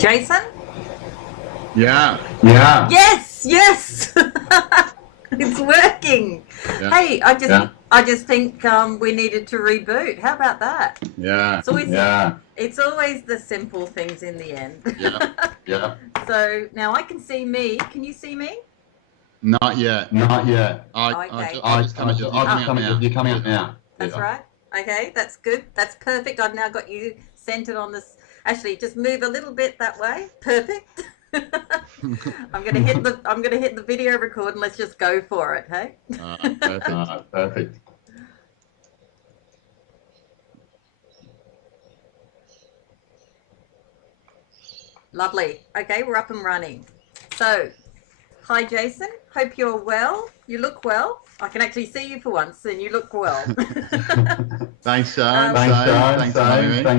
Jason? Yeah. Yes. It's working. Yeah. Hey, I just think we needed to reboot. How about that? Yeah. It's always the simple things in the end. Yeah. So now I can see me. Can you see me? Not yet. Okay. I just coming out. You're coming out now. That's right. Okay, that's good. That's perfect. I've now got you centered on this. Actually, just move a little bit that way. Perfect. I'm gonna hit the video record and let's just go for it. Hey. Perfect. Lovely. Okay, we're up and running. So, hi Jason. Hope you're well. You look well. I can actually see you for once, and you look well. Thanks, Sharon. Thanks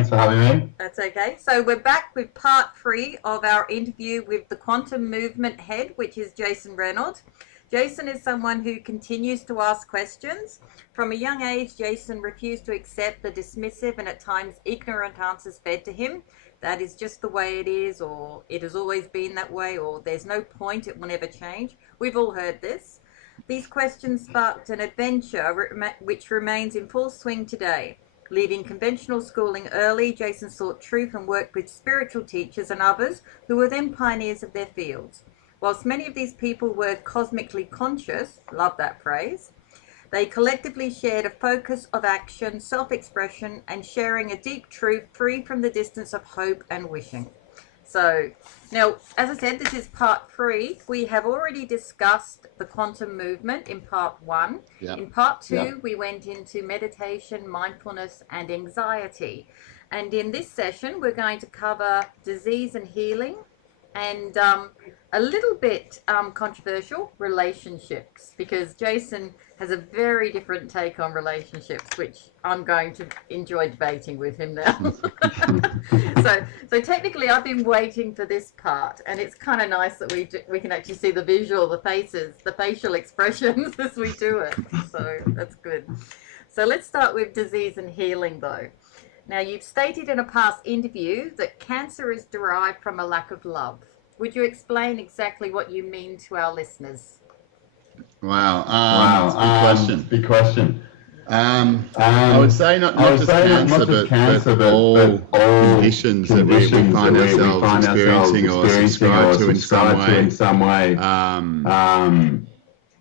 for having me. That's okay. So we're back with part 3 of our interview with the quantum movement head, which is Jason Reynolds. Jason is someone who continues to ask questions. From a young age, Jason refused to accept the dismissive and at times ignorant answers fed to him. That is just the way it is, or it has always been that way, or there's no point, it will never change. We've all heard this. These questions sparked an adventure which remains in full swing today. Leaving conventional schooling early, Jason sought truth and worked with spiritual teachers and others who were then pioneers of their fields. Whilst many of these people were cosmically conscious, love that phrase, they collectively shared a focus of action, self-expression, and sharing a deep truth free from the distance of hope and wishing. So, now, as I said, this is part 3. We have already discussed the quantum movement in part 1. Yep. In part 2, we went into meditation, mindfulness, and anxiety. And in this session, we're going to cover disease and healing, and a little bit controversial, relationships, because Jason has a very different take on relationships, which I'm going to enjoy debating with him now. So technically I've been waiting for this part, and it's kind of nice that we can actually see the visual, the faces, the facial expressions as we do it. So that's good. So let's start with disease and healing though. Now, you've stated in a past interview that cancer is derived from a lack of love. Would you explain exactly what you mean to our listeners? Wow. Big question. I would say not just cancer, but all conditions that we find ourselves experiencing or subscribe to in some way.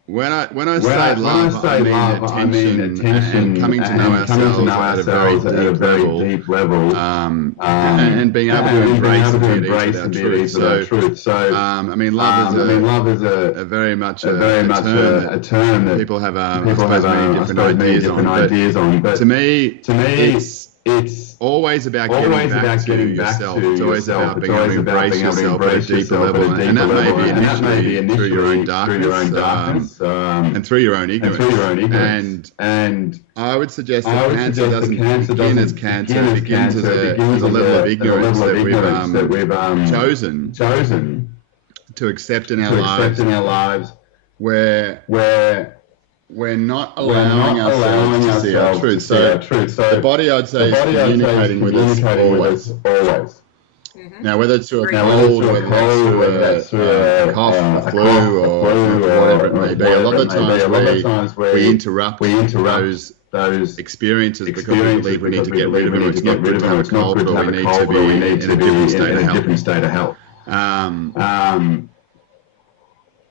When I say love, I mean attention and coming to know ourselves at a very deep level, and being able to embrace and be at ease with our truth. So, I mean, love is a very much a term that people have many different ideas on. But to me, it's always about getting back to yourself. It's always about being able to embrace yourself at a deeper level, and that may be initially through your own darkness, and through your own ignorance. And I would suggest that cancer doesn't begin as cancer. It begins as a level of ignorance that we've chosen to accept in our lives, where we're not allowing ourselves to see our truth. So the body, I'd say, is communicating with us always. Mm-hmm. Now, whether it's through a cold, whether that's through a cough, a flu, or whatever it may be, a lot of the times we interrupt those experiences because we believe we need to get rid of them. It's not good to have a cold, but we need to be in a different state of health.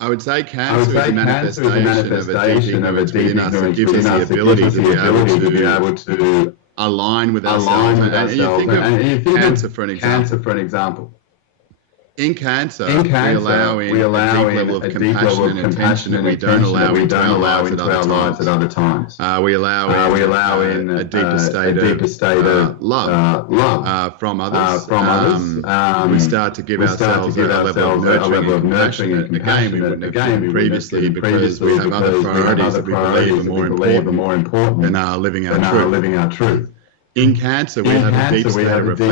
I would say cancer is a manifestation of a deep ignorance that gives us the ability to be able to align with ourselves. And you think of cancer for an example. In cancer, we allow in a deep level of compassion and attention that we don't allow into our lives at other times. We allow in a deeper state of love from others. We start to give ourselves a level of nurturing and compassion. Again, we wouldn't have done previously because we have other priorities that we believe are more important than living our truth. In cancer, we have a deep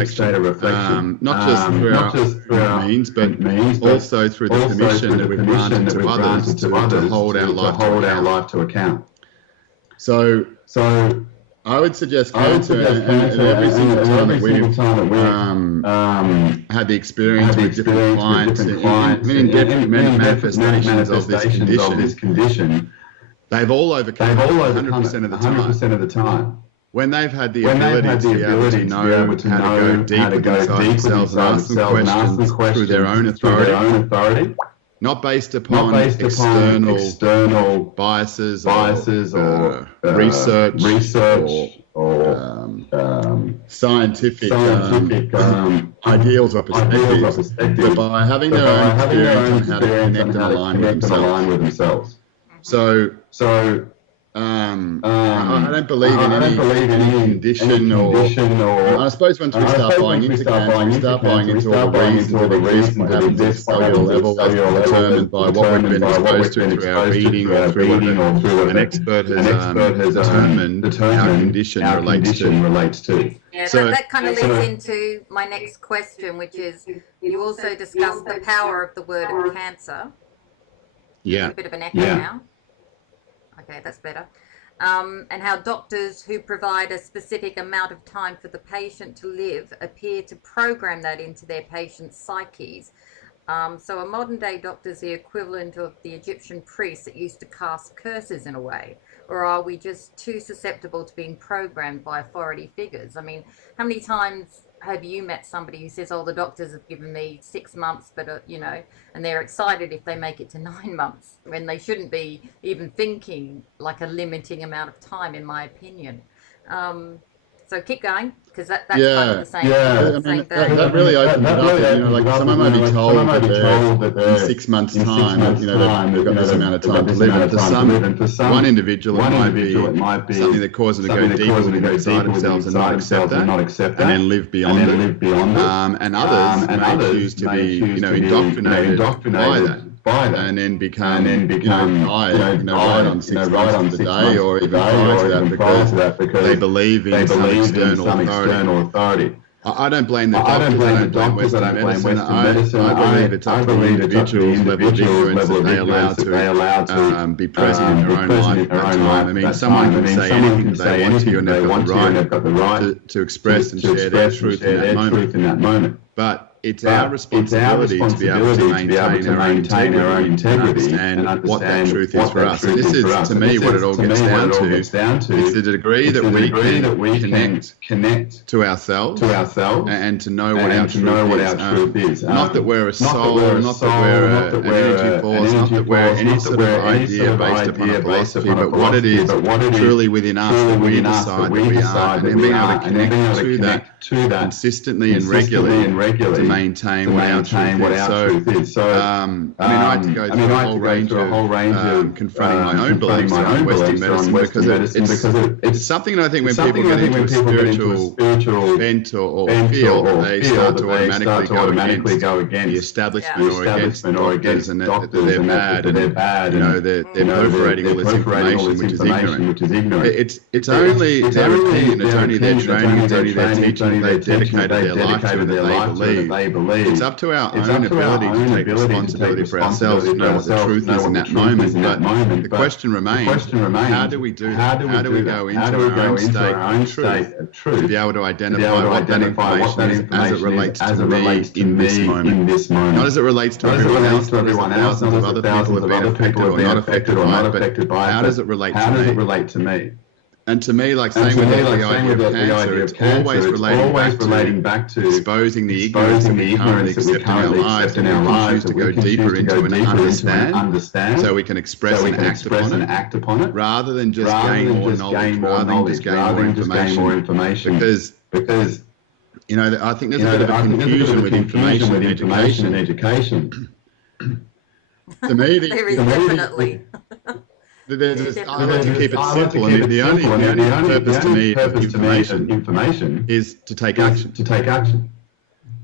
state of reflection, not just through our means, but also through the permission that we've granted to others to hold our life to account. So I would suggest cancer, and every single time that we've had the experience with different clients in different manifestations of this condition, they've all overcome 100% of the time. When they've had the ability to be able to know how to go deep inside themselves and ask them questions through their own authority, not based upon external biases or research or scientific ideals or perspectives, but by having their own experience on how to connect and align with themselves. So I don't believe in any condition or I suppose once we start buying into cancer, we start buying into all the reasons that exist and happen at a cellular level as determined by what we've been exposed to through our reading or through what an expert has determined our condition relates to. Yeah, so that kind of leads into my next question, which is you also discussed the power of the word cancer. Yeah. A bit of an echo now. Okay, that's better. And how doctors who provide a specific amount of time for the patient to live appear to program that into their patients' psyches. So are modern day doctors the equivalent of the Egyptian priests that used to cast curses in a way? Or are we just too susceptible to being programmed by authority figures? I mean, how many times have you met somebody who says, oh, the doctors have given me 6 months, but, you know, and they're excited if they make it to 9 months, when they shouldn't be even thinking like a limiting amount of time, in my opinion. So keep going, because that's kind of the same thing. That really opens it up. You know, like someone may be told that in 6 months' time, you know, they've got this amount of time to live. And for some one individual, it might be something that causes them to go deeper within inside themselves and not accept that, and then live beyond it. And others may choose to be, you know, indoctrinated by that, and then become right on 6 months of the day, or even prior to that, because they believe in some external authority. I don't blame the doctors, I don't blame Western medicine. I believe it's up to the individual's level of ignorance that they allow to be present in their own life at that time. I mean, someone can say anything that they want to you, and they've got the right to express and share their truth in that moment. But it's our responsibility to be able to maintain our own integrity and understand what that truth is for us. And this is, to me, what it all gets down to. It's the degree that we can connect to ourselves and to know what our truth is. Not that we're a soul, not that we're an energy force, not that we're any sort of idea based upon a philosophy, but what it is truly within us that we decide that we are, and then being able to connect to that consistently and regularly to maintain what our truth is. So, I mean, I had to go through a whole range of confronting my own beliefs on Western medicine, because it's something that I think when people get into a spiritual bent or field, they start to automatically go against the establishment or against the doctors, and that they're bad, you know, they're proliferating all this information which is ignorant. It's only their opinion, it's only their training, it's only their teaching they've dedicated their life to and that they believe. It's up to our own ability to take responsibility for ourselves to know what the truth is in that moment. But the question remains, how do we do that? How do we go into our own state of truth to be able to identify what that information is as it relates to me in this moment? Not as it relates to everyone else, not as thousands of other people have been affected or not affected by it, but how does it relate to me? And to me, like saying with the idea of cancer, it's always relating back to exposing the ignorance that we currently accept in our lives, and we choose to go deeper into and understand, so we can express and act upon it, rather than just gain more knowledge, rather than just gain more information. Because you know, I think there's a bit of a confusion with information and education. To me, there is definitely. I like to keep it simple, and the only purpose to me of information is to take action.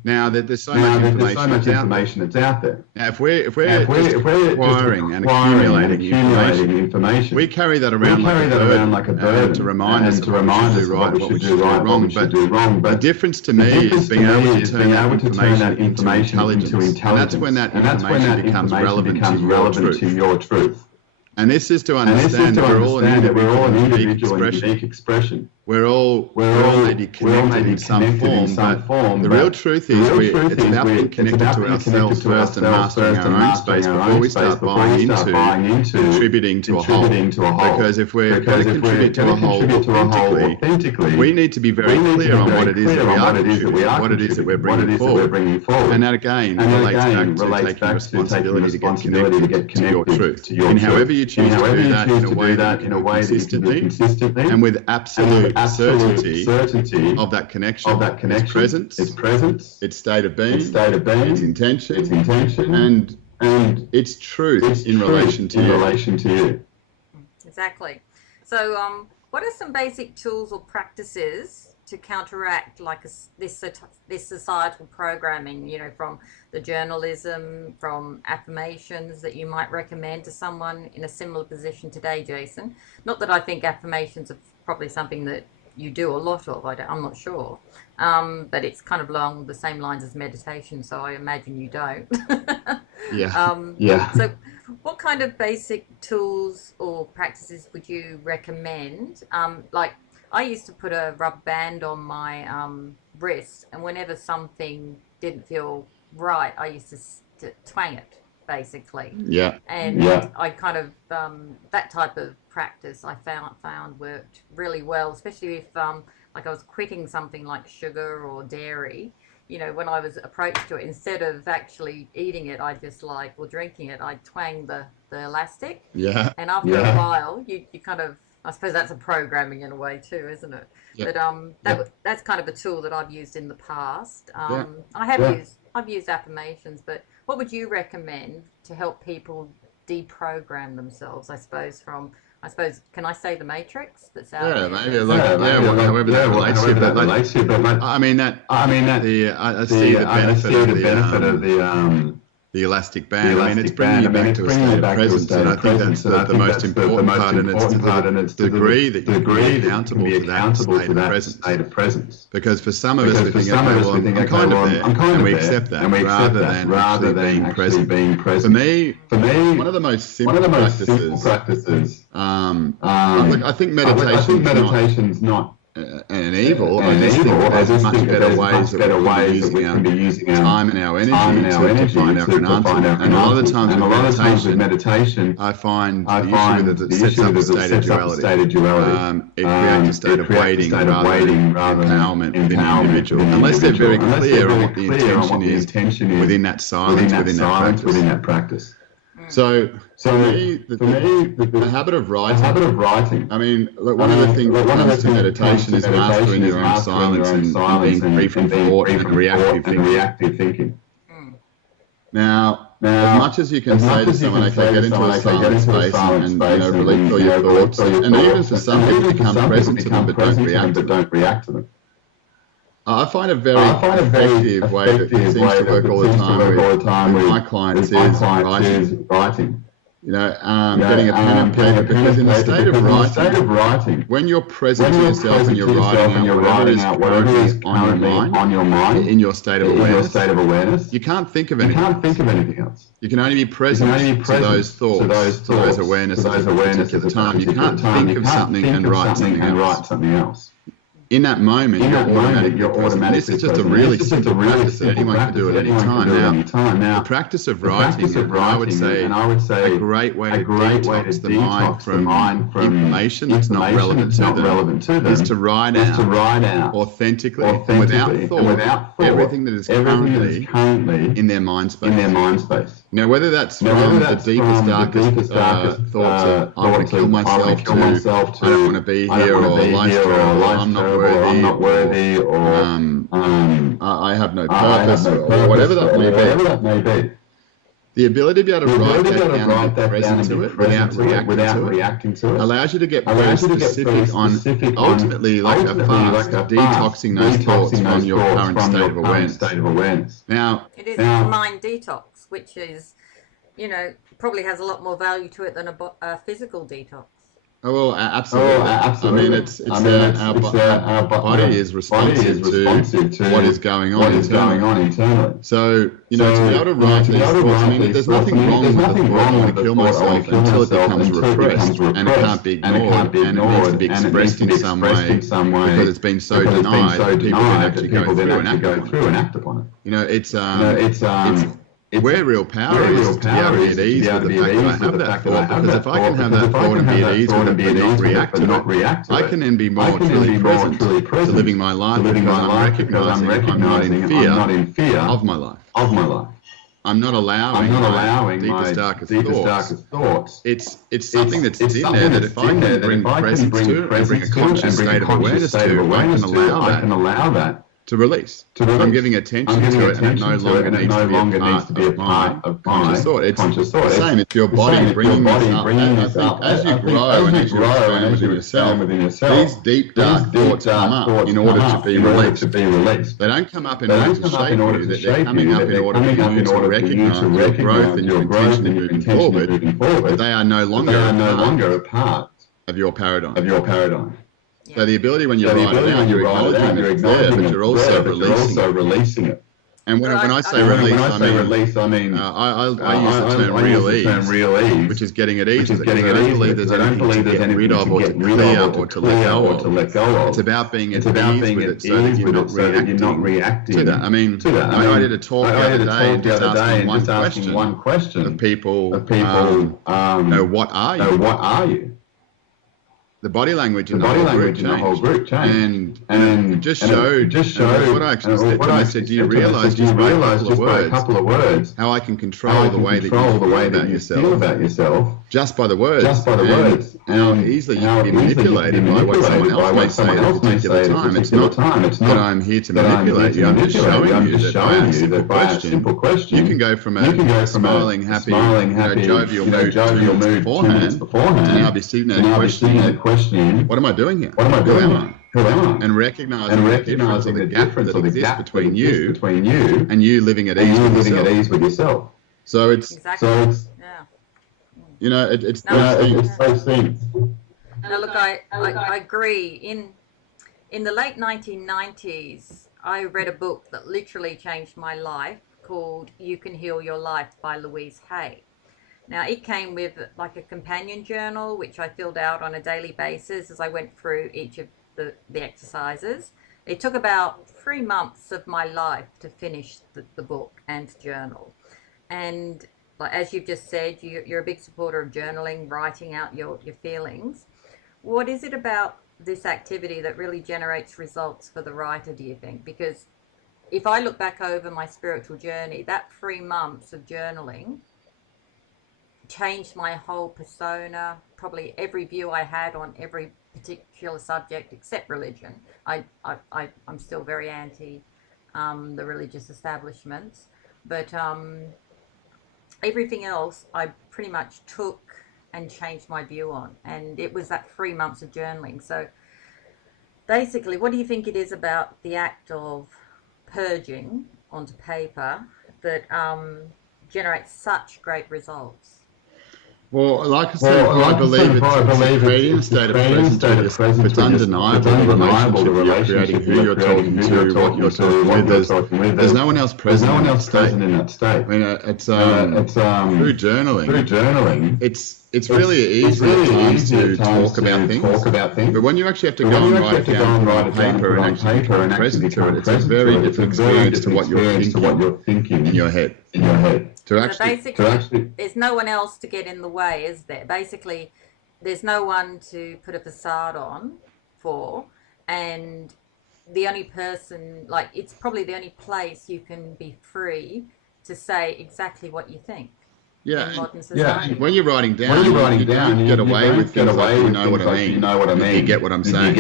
Now, there's so much information that's out there. Now, if we're acquiring and accumulating information, we carry that around like a burden to remind us what we should do right, what we should do wrong. But the difference to me is being able to turn that information into intelligence, and that's when that information becomes relevant to your truth. And this is to understand that we're all an individual unique expression. we're all maybe connected in some form, but the real truth is it's about being connected to ourselves first and mastering our own space before we start buying into contributing to a whole. Because if we're going to contribute to a whole authentically, we need to be very clear on what it is that we are contributing, what it is that we're bringing forward. And that again relates back to taking responsibility to get connected to your truth. And however you choose to do that in a way that you can do consistently and with absolute certainty of that connection, its presence, its state of being, its intention, and its truth in relation to you. Exactly. So, what are some basic tools or practices to counteract this societal programming? You know, from the journalism, from affirmations that you might recommend to someone in a similar position today, Jason. Not that I think affirmations are probably something that you do a lot of. I'm not sure, but it's kind of along the same lines as meditation, so I imagine you don't. Yeah. So what kind of basic tools or practices would you recommend? Like I used to put a rubber band on my wrist, and whenever something didn't feel right, I used to twang it, basically. Yeah. And I kind of that type of practice I found worked really well, especially if like I was quitting something like sugar or dairy. You know, when I was approached to it, instead of actually eating it, I just or drinking it, I twang the elastic. Yeah. And after a while, you kind of, I suppose that's a programming in a way too, isn't it? Yeah. But that's kind of a tool that I've used in the past. I've used affirmations, but what would you recommend to help people deprogram themselves? I suppose, can I say the matrix that's out there? Maybe however that relates to you. But I see the benefit of the elastic band. I mean, it's bringing you back to a state of presence, and I think that's the most important part, and it's the degree that you can be accountable for that state of presence. Because for some of us, we think, I'm kind of there, and we accept that rather than actually being present. For me, one of the most simple practices, I think meditation's not an evil. I just think there's much better ways that we can be using our time and our energy to find out an answer. And a lot of the times with meditation, I find the issue with it sets up a state of duality. It creates a state of waiting rather than empowerment within an individual. Unless they're very clear on what the intention is within that silence, within that practice. So for me, the habit of writing. I mean, look, one of the things that comes to meditation is mastering your own silence and being free from thought and reactive thinking. Now, as much as you can say to someone, okay, get into a silent space and release all your thoughts, and even for some people, become present to them but don't react to them. I find a very effective way that seems to work all the time with my clients is writing. Getting a pen and paper, because in the state of writing, when you're present to yourself and you're writing out whatever is currently on your mind, in your state of awareness, you can't think of anything else. You can only be present to those thoughts, to those awarenesses at a particular time. You can't think of something and write something else. In that moment, you're automatically this is just a really simple practice that anyone can do at any time. Now, the practice of writing, I would say a great way to detox the mind from information that's not relevant to them is to write out authentically and without thought everything that is currently in their mind space. Now, whether that's from the deepest, darkest thoughts of I want to kill myself to I don't want to be here, or life, or I'm not worthy, or I have no purpose, or whatever that may be. The ability to be able to write that down and be present to it without reacting to it allows you to get very specific on ultimately like a fast detoxing those thoughts from your current state of awareness. Now, it is mind detox, which is, probably has a lot more value to it than a physical detox. Oh, well, absolutely. I mean, our body is responsive to what is going on internally. So, to be able to write these thoughts, I mean, there's nothing wrong with the thought, I want to kill myself, until it becomes repressed and it can't be ignored and it needs to be expressed in some way because it's been so denied that people then actually go through and act upon it. Where real power is to be able to be at ease with the fact that I have that thought, because if I can have that thought and be at ease with it but not react to it, I can then be more truly present to living my life because I'm recognising I'm not in fear of my life. I'm not allowing my deepest, darkest thoughts. It's something that's in there that if I can bring presence to and bring a conscious state of awareness to, I can allow that to release. I'm giving attention to it, and it no longer needs to be a part of my conscious thought. It's the same. It's your body bringing this up. I think as you grow and as you expand within yourself, these deep, dark thoughts come up in order to be released. They don't come up in order to shape you. They're coming up in order for you to recognise your growth and your intention in moving forward, but they are no longer a part of your paradigm. So the ability when you write it down, you're acknowledging that it's there, but you're also releasing it. And when I say release, I mean I use the term real ease, which is getting at ease with it. I don't believe there's anything to get rid of or to clear or to let go of. It's about being at ease with it so that you're not reacting to that. I mean, I did a talk the other day and just asking one question of people, what are you? The body language in the whole group changed. And it just showed what I actually said to them. I said, do you realise just by a couple of words how I can control the way that you feel about yourself just by the words, and how easily you can be manipulated by what someone else may say at a particular time. It's not that I'm here to manipulate you. I'm just showing you that by a simple question, you can go from a smiling, happy, jovial mood 2 minutes beforehand to now be sitting there questioning, what am I doing here? Who am I? And recognizing the difference or the gap that exists between you and you living at ease with yourself. So it's it's those things. Now look, I agree. In the late 1990s, I read a book that literally changed my life called "You Can Heal Your Life" by Louise Hay. Now, it came with like a companion journal, which I filled out on a daily basis as I went through each of the exercises. It took about 3 months of my life to finish the book and journal. And like, as you've just said, you're a big supporter of journaling, writing out your feelings. What is it about this activity that really generates results for the writer, do you think? Because if I look back over my spiritual journey, that 3 months of journaling changed my whole persona, probably every view I had on every particular subject except religion. I'm still very anti the religious establishments, but everything else I pretty much took and changed my view on, and it was that 3 months of journaling. So basically, what do you think it is about the act of purging onto paper that generates such great results? Well, like I said, I believe it's creating a state of presence. It's undeniable the relationship you're creating, who you're talking to, what you're talking with. There's no one else present in that state. I mean, it's through journaling. It's really easy at times to talk about things, but when you actually have to go and write it down on paper and actually become present to it, it's a very different experience to what you're thinking in your head. So basically, there's no one else to get in the way, is there? Basically, there's no one to put a facade on for, and the only person, like, it's probably the only place you can be free to say exactly what you think. Yeah, when you're writing down, you get away with things like, you know what I mean, you get what I'm saying.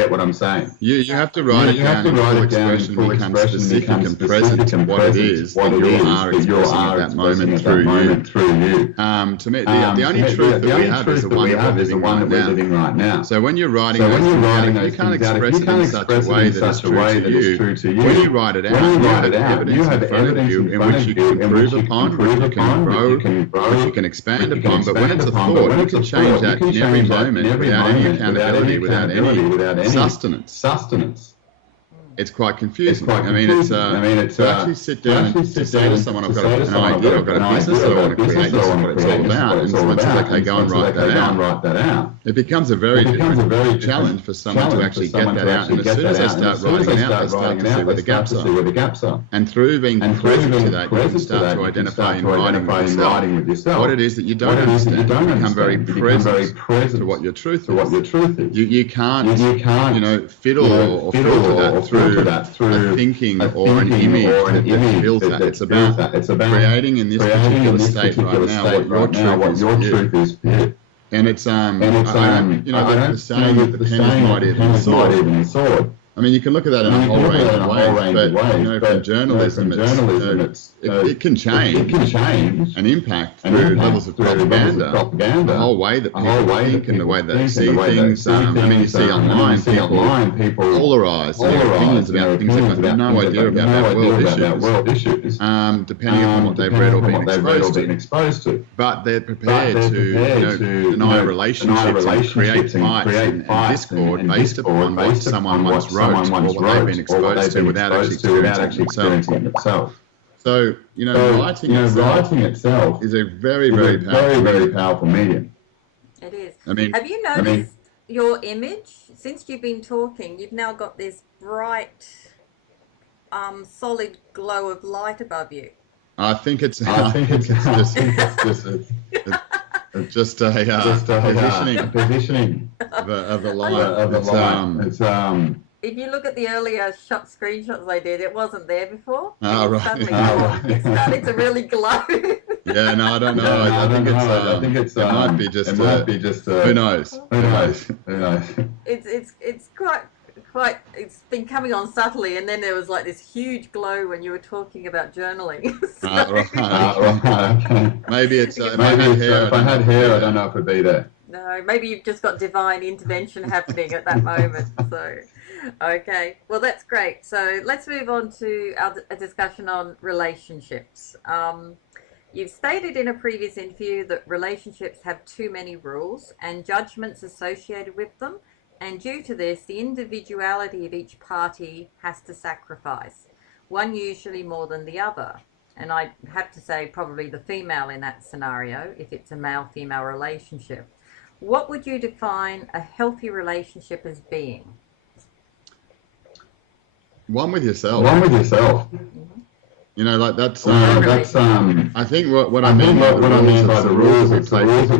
You have to write it down in full expression, become specific and present to what it is that you are expressing at that moment through you. To me, the only truth that we have is the one that we're living right now. So when you're writing those things down, you can't express it in such a way that is true to you. When you write it out, you have evidence in front of you in which you can improve upon, which you can grow which you can expand upon, but when it's a thought, you can change that in every moment without any accountability, without any sustenance. It's quite confusing. I mean, to actually sit down and to say to someone, I've got an idea, I've got a business that I want to create, this is what it's all about, and someone says, okay, go and write that out. It becomes a very different challenge for someone to actually get that out, and as soon as they start writing it out, they start to see where the gaps are. And through being present to that, you can start to identify in writing with yourself what it is that you don't understand. You become very present to what your truth is. You can't fiddle or filter that through a thinking or an image that feels that. It's about creating in this particular state right now what your truth is for you. And it's the saying that the pen is mightier than the sword. I mean, you can look at that in a whole range of ways, but from journalism, it can change and impact through levels of propaganda, the whole way that people think and the way that they see things. I mean, you see online people polarize their opinions about things they've got no idea about world issues, depending upon what they've read or been exposed to. But they're prepared to deny relationships and create fights and discord based upon what someone once wrote. Or what they've been exposed to without actually experiencing it themselves. So, writing itself is a very powerful medium. It is. I mean, have you noticed your image? Since you've been talking, you've now got this bright, solid glow of light above you. I think it's just a positioning of the light. It's if you look at the earlier screenshots they did, it wasn't there before. Oh, right. It started to really glow. Yeah, no, I don't know. I think it might be just who knows? It's quite. It's been coming on subtly, and then there was like this huge glow when you were talking about journaling. Right. Maybe it's if I had hair, I don't know if it'd be there. No, maybe you've just got divine intervention happening at that moment. So, okay. Well, that's great. So let's move on to a discussion on relationships. You've stated in a previous interview that relationships have too many rules and judgments associated with them. And due to this, the individuality of each party has to sacrifice, one usually more than the other. And I have to say probably the female in that scenario, if it's a male-female relationship. What would you define a healthy relationship as being? One with yourself. Mm-hmm. Like that's. I think what I mean by the rules we place on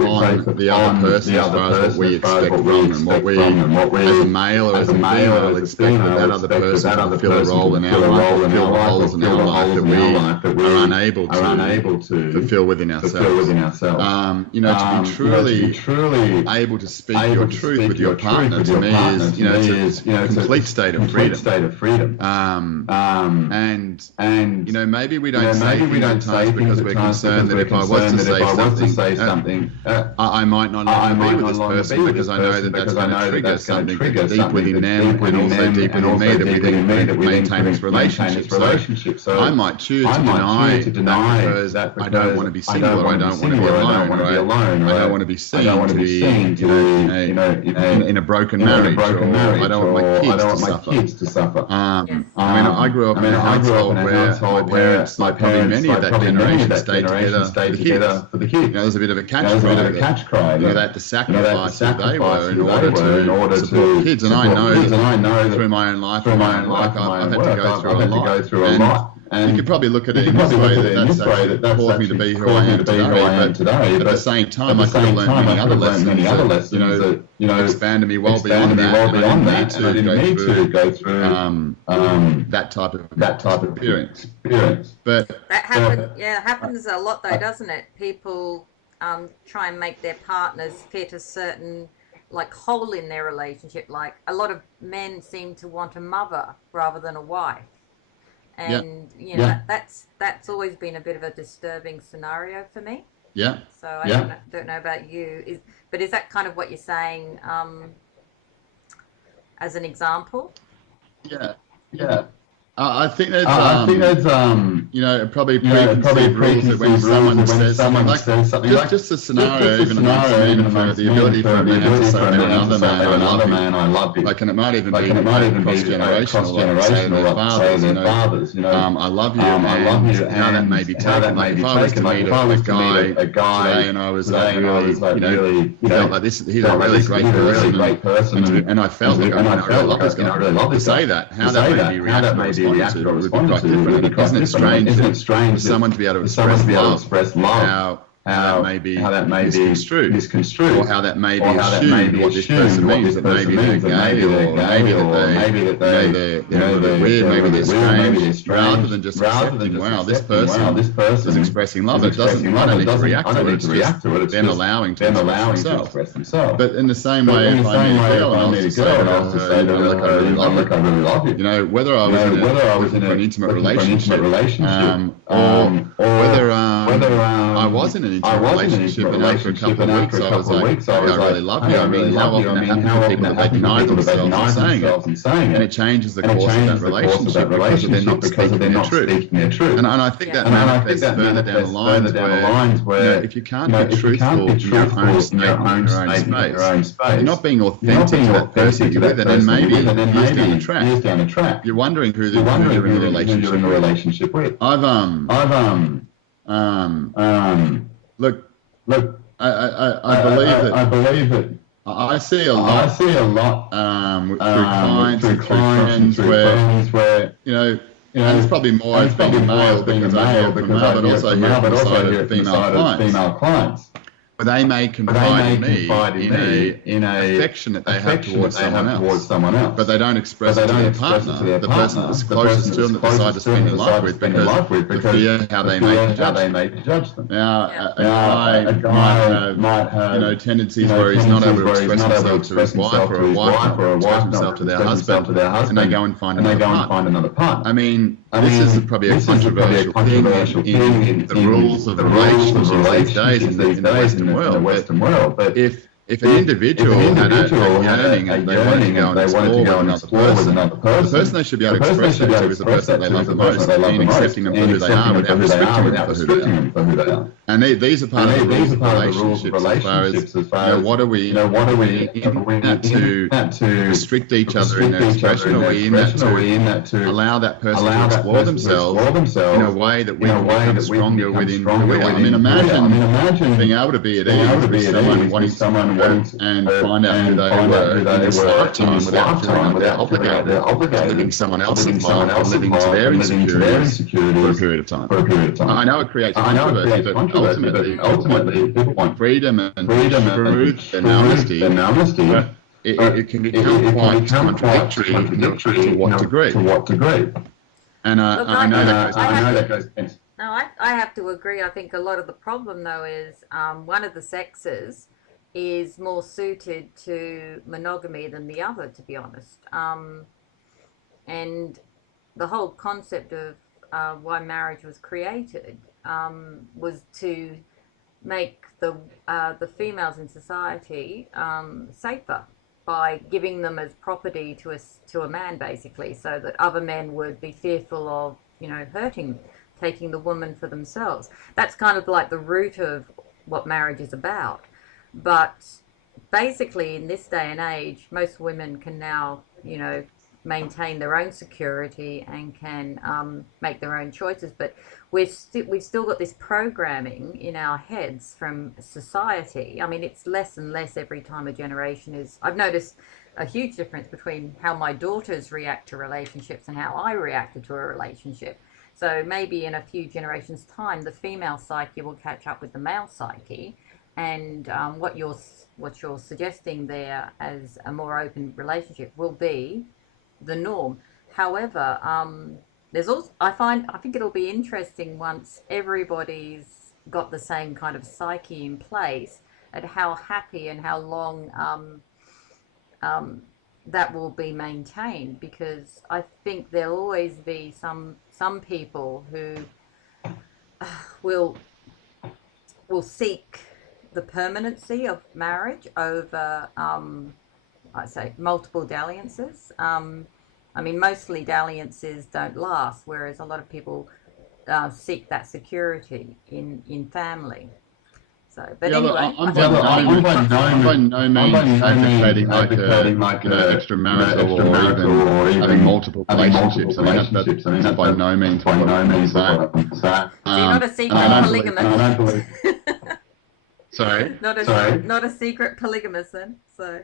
the other person as far as what we expect from them, and what we, as a male or as a female, expect that other person to fulfill a role in our life, fulfill roles in our life that we are unable to fulfill within ourselves. To be truly able to speak your truth with your partner, to me is a complete state of freedom. And maybe we don't say things sometimes because we're concerned that if I was to say something, I might not be with this person because I know that that's going to trigger something deep within them and also deep within me that we then maintain this relationship. So I might choose to deny that because I don't want to be single, or I don't want to be alone, or I don't want to be seen to be in a broken marriage, or I don't want my kids to suffer. I mean, I grew up in a household where my parents, like probably many of that generation, stayed together for the kids. There's a bit of a catch cry. They had to sacrifice who they were in order to support kids. And I know through my own life, I've had to go through a lot. And you could probably look at it in this way that that's caused me to be who I am today. But at the same time, I could have learned many other lessons that expanded me well beyond that. And I didn't need to go through that type of experience. But that happens a lot though, doesn't it? People try and make their partners fit a certain hole in their relationship. Like a lot of men seem to want a mother rather than a wife. And that's always been a bit of a disturbing scenario for me. Yeah. So I don't know about you. But is that kind of what you're saying as an example? Yeah. I think that's you know, probably preconceived rules that when someone says something like, just a scenario, even amongst men, for the ability for a man to say to another man, I love you. Like, and it might even be cross-generational, like say to their fathers, you know, I love you, and how that may be taken. Like, if I was to meet a guy today and I was like, really, felt like this, he's a really great person, and I felt like, I really love this guy. I really love to say that, how that may be reacted or responded to would be quite different. Isn't it strange for someone to be able to express love, how that may be misconstrued, or how that may be assumed what this person means, that maybe they're gay, or maybe that they're weird, maybe they're strange, rather than just accepting, wow, this person is expressing love. It doesn't, I don't need to react to it, it's just them allowing to express themselves. But in the same way, if I meet a girl and I was to say, you know, like, I really love you, you know, whether I was in an intimate relationship, or whether I was in an intimate relationship, and after a couple of weeks I was like, I really love you. I mean, how often it happens to people that they deny themselves and saying it, and it changes the course of that relationship because they're not speaking their truth. And I think that manifests further down the lines where, you know, if you can't be truthful in your own statement, in your own space, you're not being authentic to that person you're with, and then maybe years down the track, you're wondering who you're in a relationship with. Look, I believe that I see a lot through clients and through friends where, you know, and it's probably more as being a male because I hear from male, but also hear from the side of female clients. But they may confide in me in a affection that they have towards someone else, but they don't express it to their partner, the person that's closest to them, that they decide to spend their life with, because fear how they may judge them. Now, a guy might have, you know, tendencies where he's not able to express himself to his wife, or a wife not able to express himself to their husband, and they go and find another partner. I mean, this is probably a controversial thing in the rules of relationships these days in the Western world. But if an individual had a yearning and they wanted to go and explore with another person, the person they should be able to express that to is the person they love the most, in accepting them for who they are without restricting them for who they are. And these are part of the rules of relationships, as far as, you know, what are we in that to restrict each other in their expression, or are we in that to allow that person to explore themselves in a way that we can become stronger within who we are? I mean, imagine being able to be at ease with someone wanting and find out who they were in this lifetime without feeling they're obligated to living someone else's life, or living to their insecurities for a period of time. I know it creates controversy, but ultimately people want freedom and truth and honesty. It can become quite contradictory to what degree. And I know that goes against. No, I have to agree. I think a lot of the problem, though, is one of the sexes is more suited to monogamy than the other, to be honest. And the whole concept of why marriage was created was to make the females in society safer by giving them as property to a man, basically, so that other men would be fearful of, you know, taking the woman for themselves. That's kind of like the root of what marriage is about. But basically, in this day and age, most women can now, you know, maintain their own security and can make their own choices. But we've still got this programming in our heads from society. I mean, it's less and less every time a generation is. I've noticed a huge difference between how my daughters react to relationships and how I reacted to a relationship. So maybe in a few generations' time, the female psyche will catch up with the male psyche, and what you're suggesting there as a more open relationship will be the norm. However, there's also I think it'll be interesting once everybody's got the same kind of psyche in place, at how happy and how long that will be maintained, because I think there'll always be some people who will seek the permanency of marriage over I'd say multiple dalliances. I mean, mostly dalliances don't last, whereas a lot of people seek that security in family. So, but yeah, anyway, I'm by no means advocating like extramarital or even having multiple relationships. I mean, that's by no means what I'm saying. So you're not a secret polygamist. Sorry? Not a secret polygamist then. So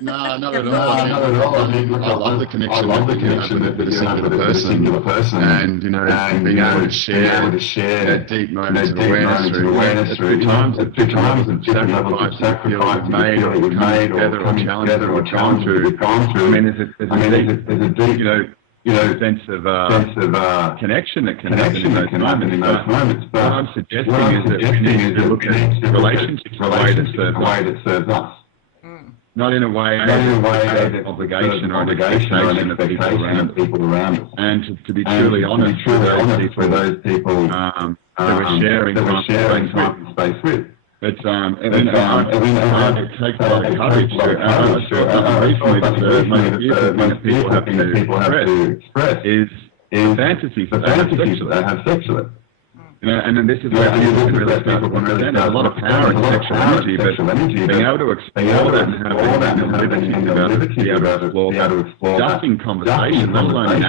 no, not at all. I mean, I love the connection with a singular person, and being able to share deep moments of awareness through times of different levels of sacrifice we've made or come together or challenges we've gone through. I mean, there's a deep sense of connection that can happen in those moments. But what I'm suggesting is that we need to look at relationships the way that serves us. Not in a way of obligation or expectation of people around us. And to be truly honest with those people that we're sharing time and space with. It takes a lot of courage to recently that people have to express is fantasies that have sex with it. And then this is where people can understand there's a lot of power in sexual energy, but being able to explore that and having liberty about to explore just in conversation, let alone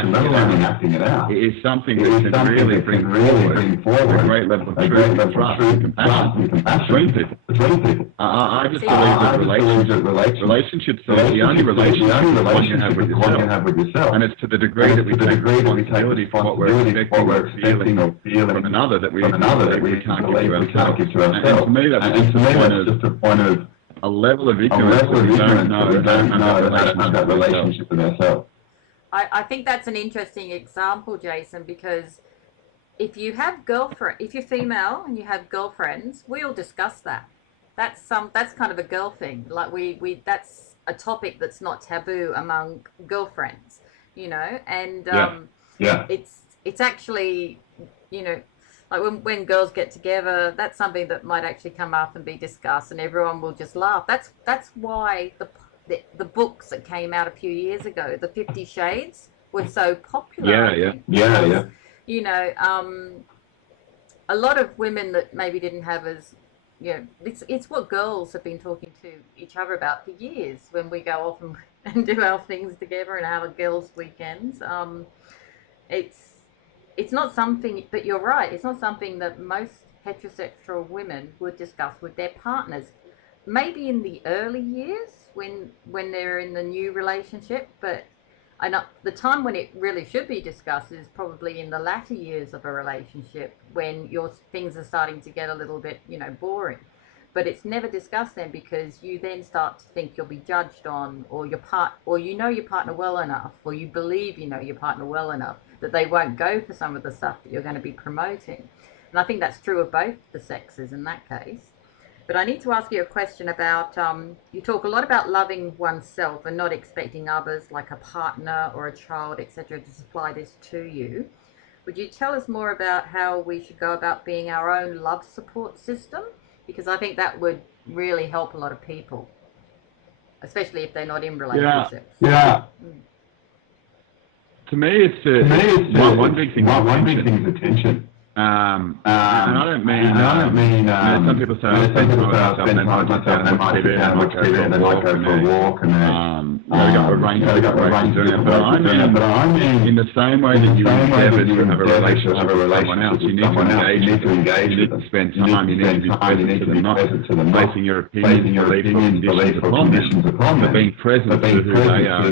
acting it out, is something that can really bring forward a great level of truth and trust and compassion between people. I just believe that relationships are the only relationship one you have with yourself. And it's to the degree that we take responsibility for what we're expecting or feeling from another that we can't give to ourselves. And to me, that's just a point of a level of ignorance that we don't know how to have that relationship with ourselves. I think that's an interesting example, Jason, because if you're female and you have girlfriends, we all discuss that. That's kind of a girl thing. Like that's a topic that's not taboo among girlfriends, and it's actually, like when girls get together, that's something that might actually come up and be discussed, and everyone will just laugh. That's why the books that came out a few years ago, the 50 Shades, were so popular. Yeah. A lot of women that maybe didn't have as, it's what girls have been talking to each other about for years when we go off and do our things together and have a girls' weekends. It's not something, but you're right, it's not something that most heterosexual women would discuss with their partners. Maybe in the early years when they're in the new relationship, but the time when it really should be discussed is probably in the latter years of a relationship when your things are starting to get a little bit, boring. But it's never discussed then because you then start to think you'll be judged on, or your partner well enough, or you believe you know your partner well enough that they won't go for some of the stuff that you're going to be promoting. And I think that's true of both the sexes in that case. But I need to ask you a question about, you talk a lot about loving oneself and not expecting others, like a partner or a child, etc., to supply this to you. Would you tell us more about how we should go about being our own love support system? Because I think that would really help a lot of people, especially if they're not in relationships. Yeah. To me, one big thing is attention. And I don't mean some people say I spend time with myself, and then I watch TV and then I go for a walk and they got arranged doing it. But I mean in the same way that you endeavour to have a relationship with someone else, you need to engage, you need to spend time, you need to be present to them, not basing your opinions, beliefs upon them, but being present to who they are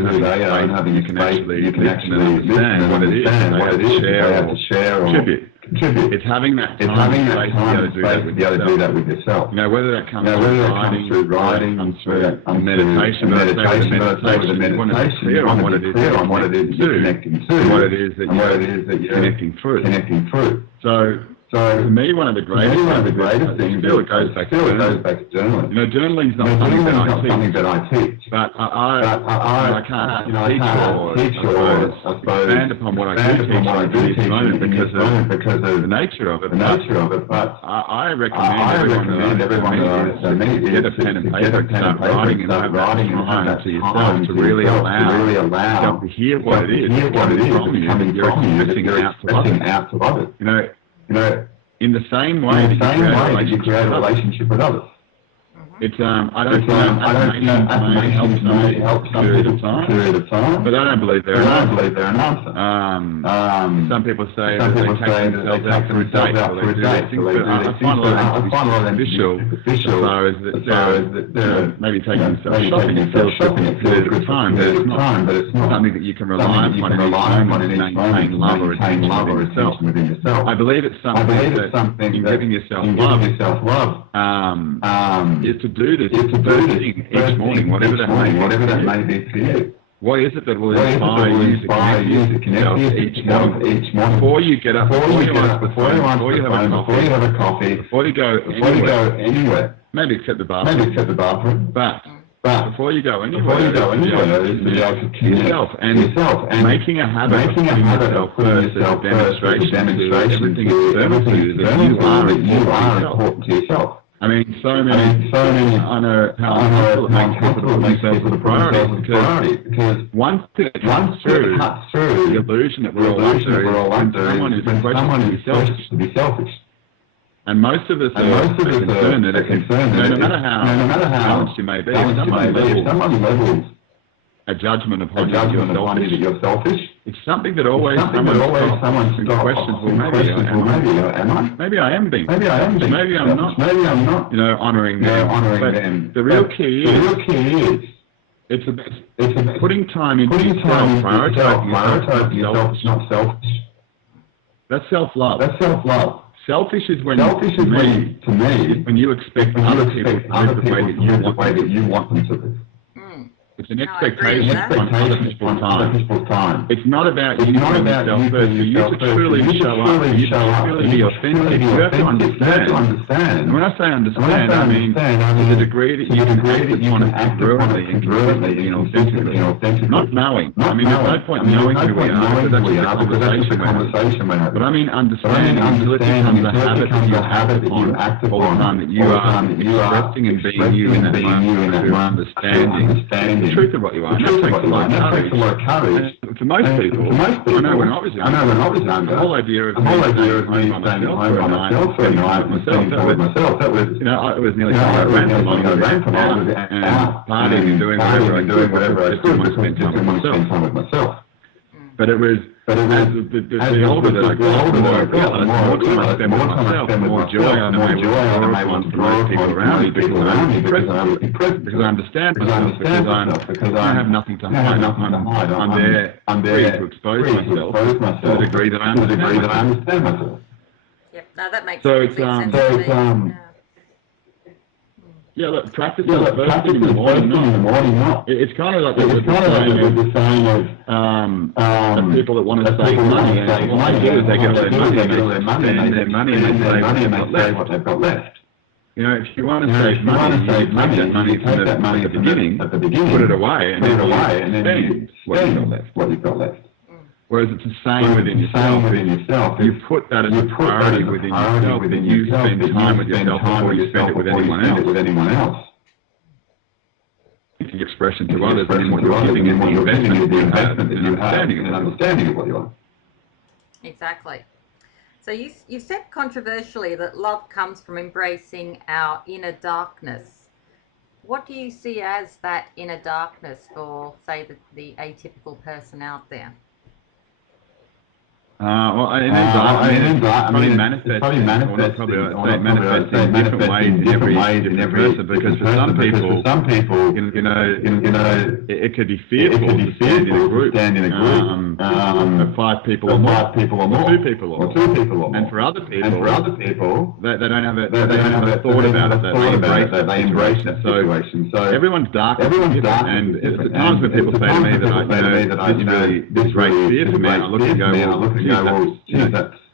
and having you can actually understand what it is and to share or contribute. It's having that time to be able to do that with yourself. Whether that comes through writing, comes through meditation, but you want to be clear on what it is you're connecting to, and what it is that you're connecting through. So So to me, one of the greatest things still goes back to journaling. Journaling's not something that I teach, but I can't teach or I suppose expand upon what I do teach at this moment because of the nature of it. But I recommend everyone to get a pen and paper and start writing and have time to yourself to really allow yourself to hear what it is coming from you. You're expressing out to others. In the same way that you create a relationship with others. It's I don't know affirmations may help some period of time, but I don't believe they're an answer. Some people say that they take themselves out for a date, but I find a lot of them superficial as far as maybe taking themselves shopping. It feels shopping for a period of time, but it's not something that you can rely upon in each moment to maintain love or attention within yourself. I believe it's something that in giving yourself love is to do this first thing each morning, whatever that may be for you. What is it that will inspire you to connect each morning? Before you get up, before you have a coffee, before you go anywhere, maybe except the bathroom, but before you go anywhere, is to be able to connect yourself and making a habit of putting yourself first as a demonstration to everything external to you that you are important to yourself. I mean, so many. I know how it makes people to put themselves as a priority because once it cuts through the illusion that we're all under is someone is questioning to be selfish. And most of us are concerned that no matter how balanced you may be, if someone levels a judgment upon you that you're selfish, it's something that always someone questions. Well, maybe I am being selfish. Maybe I'm not. Honoring them. The real key is it's about putting time into yourself, prioritizing yourself. It's not selfish. That's self-love. Selfish is when to me when you expect other people to live the way that you want them to live. It's an expectation on other people's time. It's not about you putting yourself first. For you to truly show up, for you to truly be authentic, you have to understand. And when I say understand, I mean to the degree that you can act upon it congruently and authentically. Not knowing. I mean, there's no point knowing who we are, because that's just a conversation we're having. But I mean understanding until it becomes a habit that you act upon all the time, that you are expressing and being you in that moment, through understanding the truth of what you are. That takes a lot of courage. For most people, I know when I was younger, the whole idea of me staying home by myself for a night, that was, it was nearly something I ran for long and partying and doing whatever I could to spend time with myself. But it was, the older that I got, the more I realized, the more time I spent with myself, the more joy I'm able to promote people around me because I'm present, because I understand myself, because I have nothing to hide. I'm there to expose myself to the degree that I understand myself. Yep, no, that makes sense to me. Yeah, look, practice it first thing in the morning. It's kind of like the saying of people that want to save money, and what they do is they get their money and they say what they've got left. If you want to save money, you take that money at the beginning, put it away, and then spend what you've got left. Whereas it's the same within yourself. You put that as a priority within yourself, that you spend time with yourself before you spend it with anyone else. It's the expression to others, and what you're giving is the investment that you have, and understanding of what you are. Exactly. So you said controversially that love comes from embracing our inner darkness. What do you see as that inner darkness for, say, the atypical person out there? It probably manifests in different ways in every person, because for some people, it could be fearful to stand in a group of 5 people or more, or 2 people or more. And for other people, they don't have a thought about it, they embrace that situation. So everyone's dark, and at the times when people say to me that this really great fear for me, I look and go, well,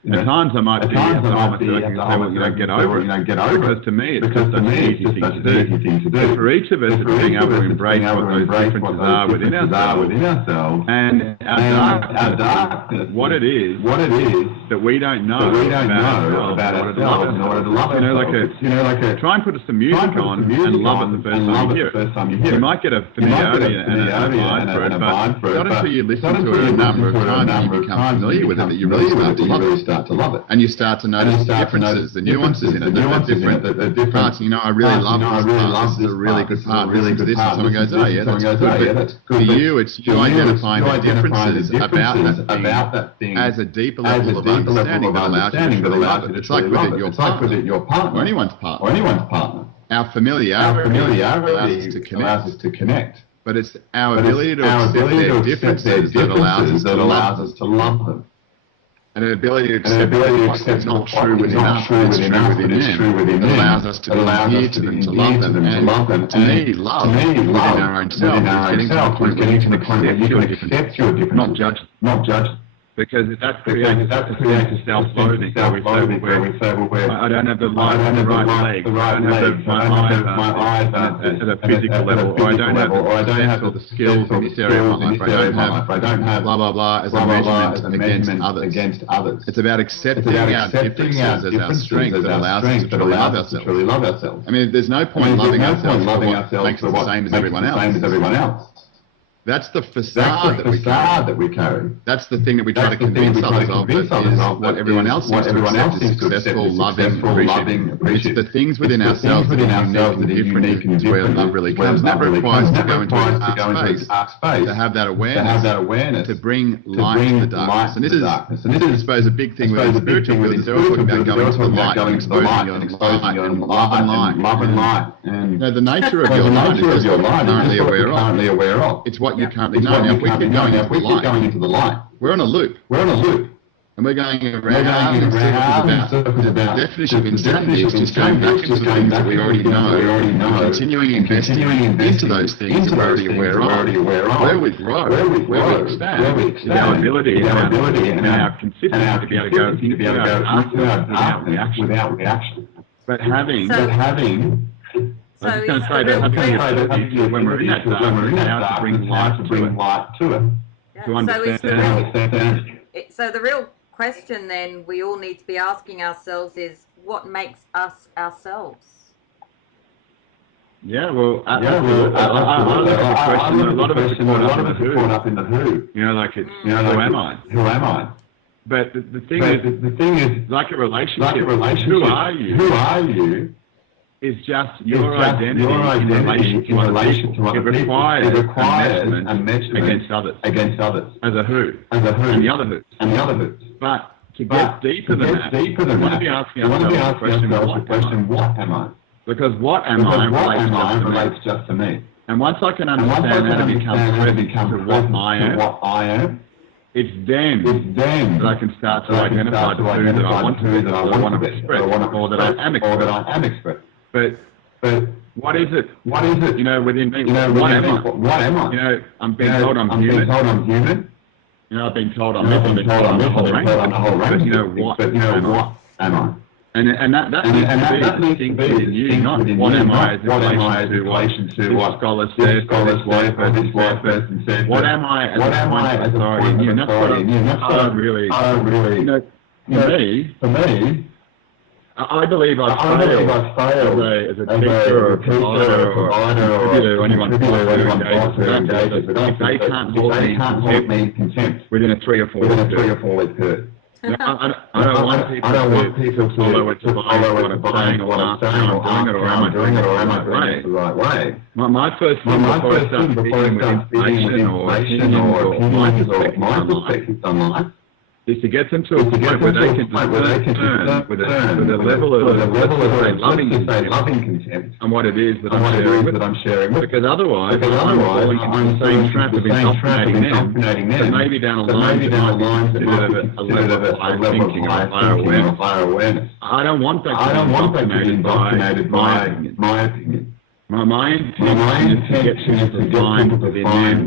At times I might be at home and say, well, get over it. Because to me, it's just an easy thing to do. But for each of us, it's being able to embrace what those differences are within ourselves. And our darkness, what it is that we don't know about ourselves in order to love ourselves. Try and put some music on and love it the first time you hear it. You might get a familiarity and a vibe for it, but not until you listen to it a number of times and you become familiar with it that you really start to love it. And you start to notice the differences, the nuances in it, the different parts. I really love this part. This is a really good part. Really good this. And someone goes, oh yeah, that's good. But for you, it's you identifying the differences about that thing as a deeper level of understanding that allows you to truly love it. It's like with it, your partner or anyone's partner. Our familiarity allows us to connect. But it's our ability to accept their differences that allows us to love them. And an ability to accept what's not true within us, but it's true within them, that allows us to be near to them, to love them. And to me, love within our own self is getting to the point where you can accept your differences, not judge them. Because that creates a self-loathing where we say, well, I don't have the right leg, I don't have my eyes at a physical level, or I don't have the skills in this area of my life, I don't have blah, blah, blah as a measurement against others. It's about accepting our differences as our strength that allows us to truly love ourselves. I mean, there's no point loving ourselves for what makes us the same as everyone else. That's the facade that we carry. That's the thing that we try to convince others of, is what everyone else seems to accept is successful, loving, appreciative. It's the things within ourselves that are unique and different, where love really comes. And that requires us to go into a dark space, to have that awareness, to bring light to the darkness. And this is, I suppose, a big thing with the spiritual field, is they're all talking about going to the light and exposing your love and light. And the nature of your light is what you're currently aware of. It's what you currently know. Now, if we keep going into the light, we're on a loop. And we're going around in circles about the definition of insanity is just going back into things that we already know, and continuing investing into those things that we're already aware of. Where we grow, where we expand, our ability and our consistency to be able to go into our darkness without reaction. But having I was going to say that I think when we're in that dark, to bring light to it. Yeah. To understand. So the real question then we all need to be asking ourselves is, what makes us ourselves? Yeah, well, I look at the question. A lot of us are caught up in the who. Like it's who am I? Who am I? But the thing is, like a relationship. Who are you? Who are you? Is just your identity in relation to other people. It requires a measurement against others. As a who. And the other who's. But to get deeper than that, we want to be asking ourselves the question, what am I? Because what am I relates just to me. And once I can understand how to become present to what I am, it's then that I can start to identify the who that I want to be, that I want to express, or that I am expressing. But what is it? Within me, what am I? I'm being told I'm human. I've been told I'm this, I've been told I'm the whole range. But what am I? And that needs to be in you, not what am I as in relation to what scholars said, this person said. What am I as a point of authority in you? And that's what I really, for me, I believe I've failed as a teacher or a provider or anyone who engages with us. If they can't hold me in contempt within a 3 or 4 week period. I don't want people to follow what I'm saying or I'm doing it or am I doing it the right way. My first thing before I start dealing with information or opinions or my perspectives on life is to get them to a point where they can discern with a level of loving contempt on what it is that I'm sharing with. Because otherwise I'm falling into the same trap of indoctrinating them. So maybe down the line it might be considered a level of high thinking or higher awareness. I don't want that to be indoctrinated by my opinion. My intention is to get people to find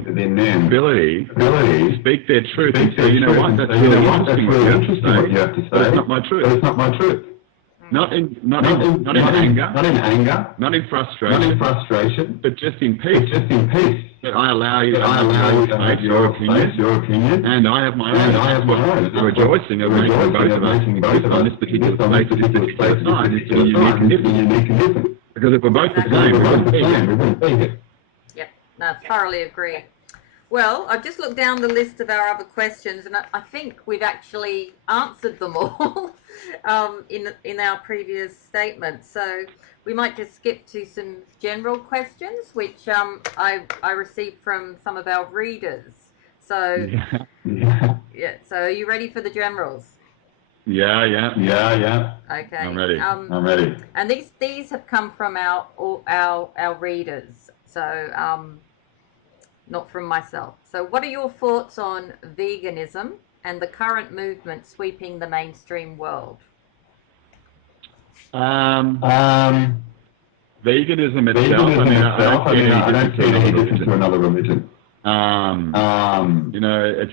within them ability to speak their truth and say, you know what, that's really interesting what you have to say, but it's not my truth. Not in anger, not in frustration, but just in peace. That I allow you to make your opinion, and I have my own. The rejoicing of making both of us on this particular side is unique and different. Because if we're both the same, we wouldn't be here. Yep, no, thoroughly agree. Well, I've just looked down the list of our other questions, and I think we've actually answered them all in our previous statements. So we might just skip to some general questions, which I received from some of our readers. So yeah. So are you ready for the generals? Yeah. Okay. I'm ready. I'm ready. And these have come from our readers. So not from myself. So what are your thoughts on veganism and the current movement sweeping the mainstream world? Veganism itself, I don't see any difference to another religion. It's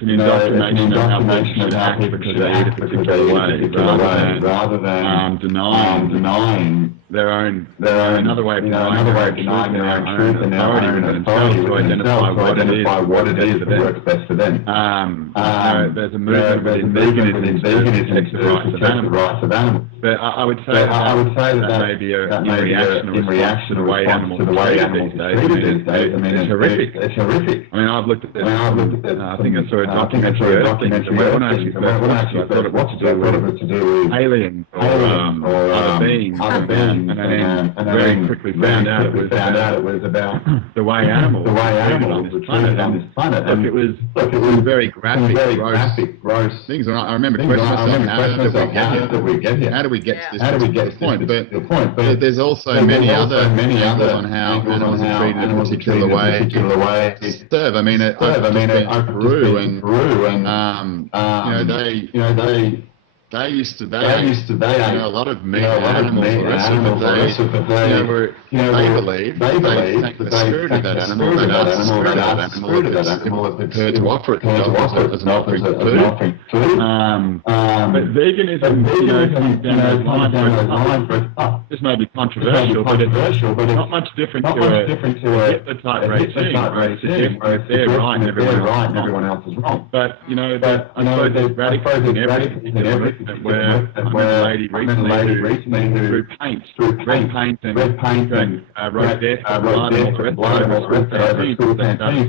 an indoctrination of how people should act because they eat a particular way, rather than denying their own another way of denying their own truth and their own authority to identify what it is that works best for them. There's a movement within veganism to protect the rights of animals. But I would say that may be in reaction to the way animals are treated these days. I mean, it's horrific. I mean, I've looked at this. I think I saw a documentary and when I actually thought it was to do with aliens or other beings. And then very quickly found out it was about the way animals were treated on this planet. And it was very graphic, gross things. And I remember questioning myself, how did we get here? How do we get to this point? But there's also many other on how animals are treated in a particular way. Serve. I mean, I've been through and they used to a lot of meat animals, but they believe they take the spirit of that animal, they ask the spirit of that animal if it's prepared to offer it as an offering to food. But veganism, down those lines, this may be controversial, but it's not much different to a Hitler-type regime, where if they're right and everyone else is wrong. But, I suppose there's radicals in everything. Where I met a lady recently who threw red paint and wrote death blood and all the rest of it over school canteen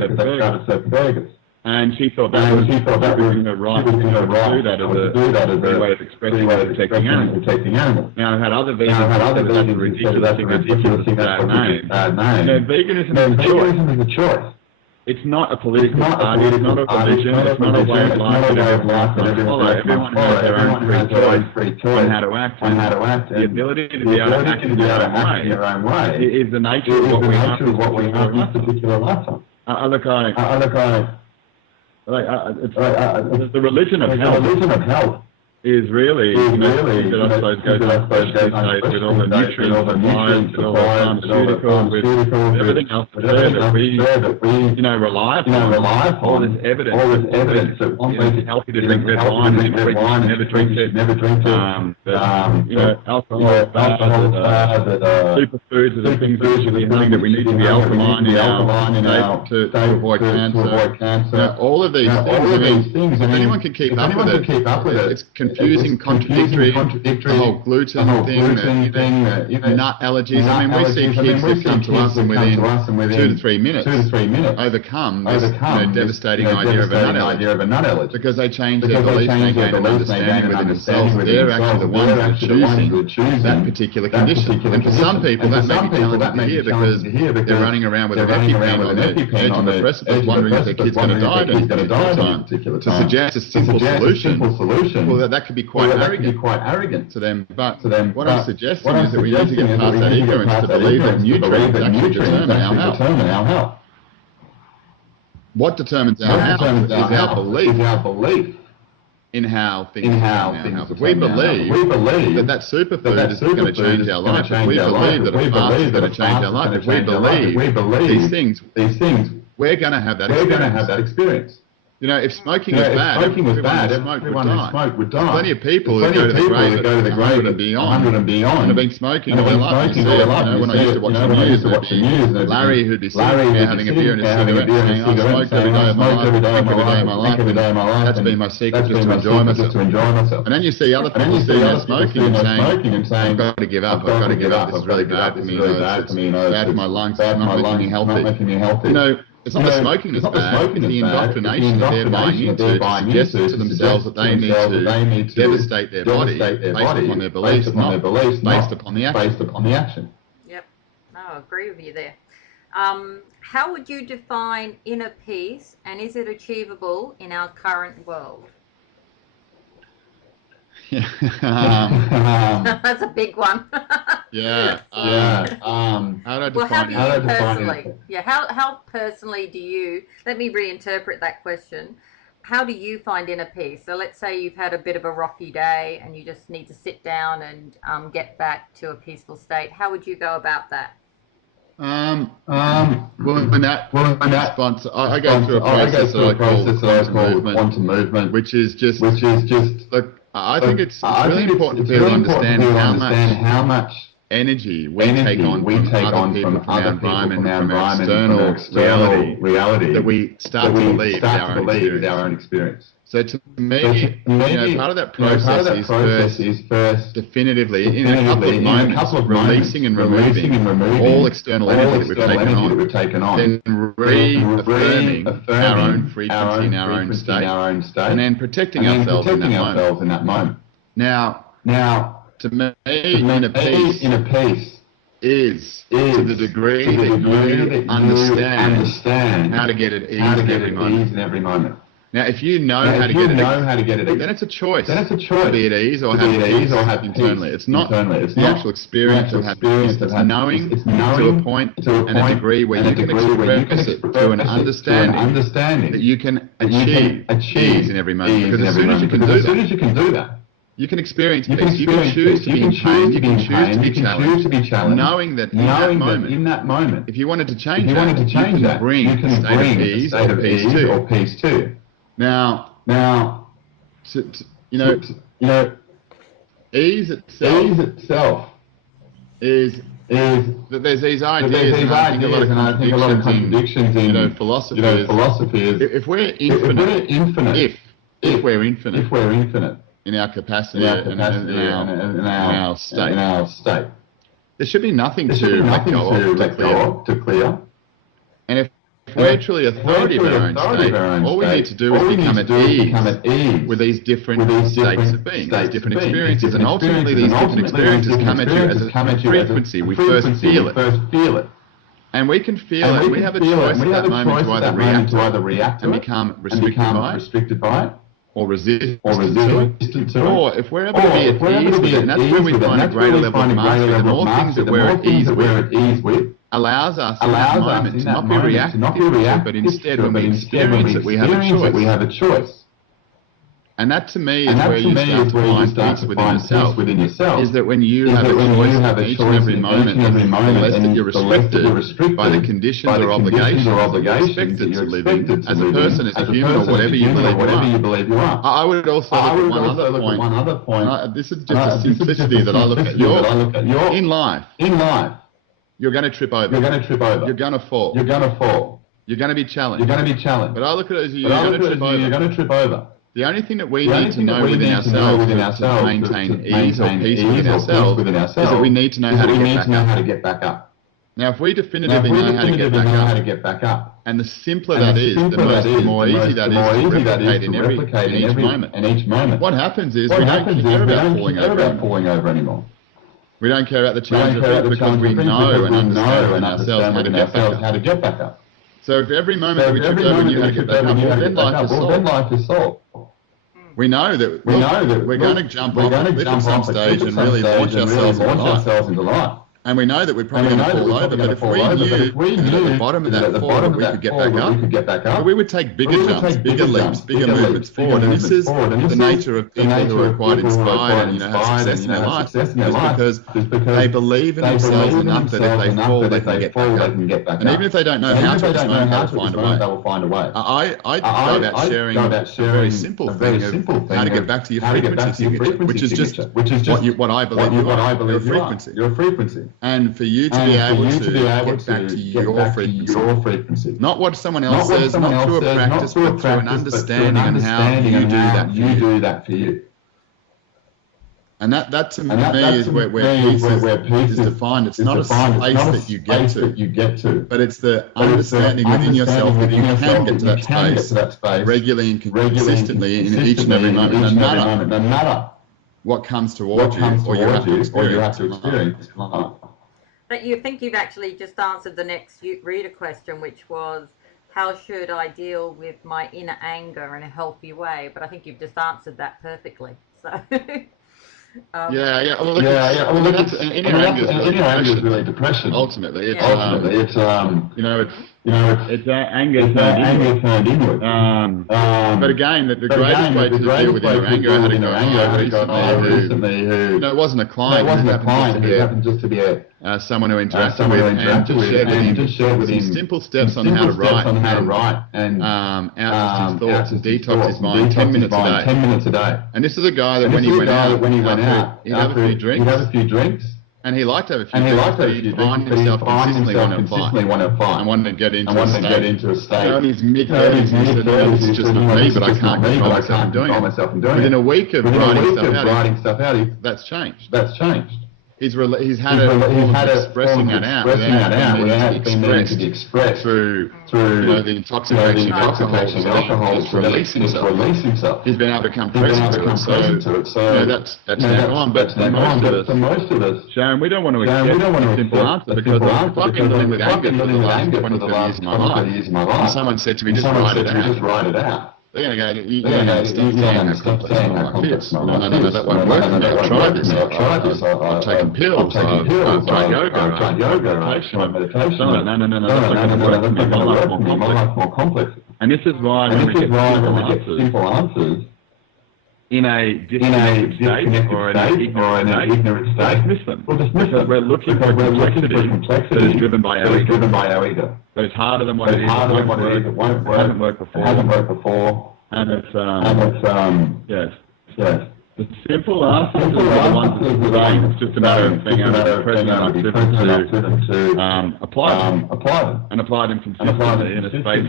burgers. And she thought that was her right to do that as a way of expressing and protecting animals. Now, I've had other vegans who that's a ridiculous bad name. Veganism is a choice. It's not a political party, it's not a religion, it's not a way of life that everyone has to follow. Everyone has their own free choice on how to act. The ability to be able to act in your own way is the nature of what we have in this particular lifetime. It's the religion of health. Is really, that I suppose goes with all the nutrient supplies, with all the pharmaceuticals, with everything else that we rely upon. All this evidence that it's healthy to drink red wine and never drink it. Alcohol, superfoods are the things that we need to be alkaline in our state to avoid cancer. All of these things, if anyone can keep up with it, it's confusing, contradictory, the whole gluten thing, nut allergies. I mean, we see kids that come to us and within 2 to 3 minutes overcome this devastating idea of a nut allergy because they change their beliefs and they gain an understanding within themselves. They're actually the ones that are choosing that particular condition. And for some people, that may be challenging to hear because they're running around with an EpiPen on the edge of the precipice, wondering if their kid's going to die at any particular time. To suggest a simple solution, well, that could be quite arrogant to them. But what I'm suggesting is that we need to get past that ignorance to believe that nutrients actually determine our health. What determines our health is our belief in how things are now. If we believe that superfood is going to change our life, if we believe that a fast is going to change our life, if we believe these things, we're going to have that experience. You know, if smoking was bad, everyone who smoked would die. Plenty of people who go to the grave at 100 and beyond and have been smoking all their life. When I used to watch the news, there'd be Larry who'd be sitting there having a beer and a cigarette saying, I smoked every day of my life, drink every day of my life, and that's been my secret, just to enjoy myself. And then you see other people sitting there smoking and saying, I've got to give up, this is really bad for me, it's bad for my lungs, it's not making me healthy. You know, it's not the smoking that's bad, it's the indoctrination that they're buying into to suggest to themselves that they need to devastate their body based upon their beliefs, not based upon the action. Yep, no, I agree with you there. How would you define inner peace, and is it achievable in our current world? That's a big one. How do I define it? Yeah, how personally do you, let me reinterpret that question. How do you find inner peace? So let's say you've had a bit of a rocky day and you just need to sit down and get back to a peaceful state. How would you go about that? Well, in that response, I go through a process that I call quantum movement, which is just look, I think it's really important to understand how much energy we take on from other people, from our external reality that we start to believe is our own experience. So to me, part of that process is first definitively, in a couple of moments, releasing and removing all external energy that we've taken on, then reaffirming our own frequency in our own state, and then protecting ourselves in that moment. Now, to me, inner peace is to the degree that you understand how to get at ease in every moment. Now, if you know how to get it, then it's a choice. To be at ease or have internally. It's not the actual experience of happiness. It's knowing to a point and a degree where you can express it to an understanding that you can achieve ease in every moment. Because as soon as you can do that, you can experience peace. You can choose to be in pain. You can choose to be challenged. Knowing that in that moment, if you wanted to change that, you can bring a state of ease or peace too. Now, ease itself is that there's these ideas, and I think a lot of contradictions in philosophy. If we're infinite, if we're infinite in our capacity and in our state, there should be nothing to let go of, to clear. And if we're truly authority of our own state, all we need to do is become at ease with these different states of being, these different experiences, and ultimately these different experiences come at you as a frequency. We first feel it. And we can feel it. We have a choice at that moment to either react and become restricted by it, or resistant to it, or if we're able to be at ease with it, and that's where we find a greater level of mastery. The more things that we're at ease with allows us in that moment to not be reactive, but instead when we experience it, we have a choice. And that to me is where you start to find peace within yourself, is that when you have a choice in each and every moment, unless that you're restricted by the conditions or obligations that you're expected to live in as a person, as a human, or whatever you believe you are. I would also look at one other point. This is just a simplicity that I look at. In life, you're going to trip over. You're going to fall. You're going to be challenged. But I look at it as you're going to trip over. The only thing that we need to know within ourselves to maintain ease or peace within ourselves is that we need to know how to get back up. Now, if we definitively know how to get back up, and the simpler that is, the more easy that is to replicate in each moment. What happens is we don't care about falling over anymore. We don't care about the challenge of it because we know and understand within ourselves how to get back up. So if every moment we trip over and you had to get back up, then life is solved. We know that we're going to jump off a cliff at some stage and really launch ourselves into life. And we know that we're probably going to fall over, but if we knew that at the bottom of that fall we could get back up, we would take bigger jumps, bigger leaps, bigger movements forward. And this is the nature of people who are quite inspired and have success in their life, is because they believe in themselves enough that if they fall, they can get back up. And even if they don't know how to at this moment, they will find a way. I go about sharing a very simple thing of how to get back to your frequency signature, which is just what I believe you are, your frequency. And for you to be able to get back to your frequency. Not what someone else says, not through a practice, but through an understanding on how you do that for you. And that to me is where peace is defined. It's not a place that you get to, but it's the understanding within yourself that you can get to that space regularly and consistently in each and every moment, no matter what comes towards you or you have to experience. But you think you've actually just answered the next reader question, which was, how should I deal with my inner anger in a healthy way? But I think you've just answered that perfectly. So. Inner anger is really depression. Ultimately, it's anger turned inward. But again, the greatest way to deal with inner anger, I had a guy recently who it wasn't a client. It happened just to be someone who interacted with him, and just shared with him some simple steps on how to write and outsource his thoughts and detox his mind 10 minutes a day. And this is a guy that when he went out, he'd have a few drinks. And he liked to have a few drinks, but he'd find himself consistently want to apply and wanted to get into a state. So in his mid-30s, he said, this is just not me, but I can't control myself from doing it. Within a week of writing stuff out, that's changed. He's had expressing that out without being expressed through the intoxication of alcohol to release himself. He's been able to come present to it. So that's now gone. But for most of us, Sharon, we don't want to accept a simple answer because I've been dealing with anger for the last 20 years of my life. And someone said to me, just write it out. They're going to go, you're going to stop saying how complex. No, that won't work. I've tried this. I've taken pills. I've tried yoga. I've tried meditation. No, that's not going to work. My life's more complex. And this is why when we get simple answers in a disconnected state or in an ignorant state, dismiss them. Because we're looking for complexity that is driven by our ego. But it's harder than what it is. It won't work. It hasn't worked before. And it's yes. The simple answers are the ones that are saying. It's just a matter of being able to be present enough to them to apply them and apply them consistently in a space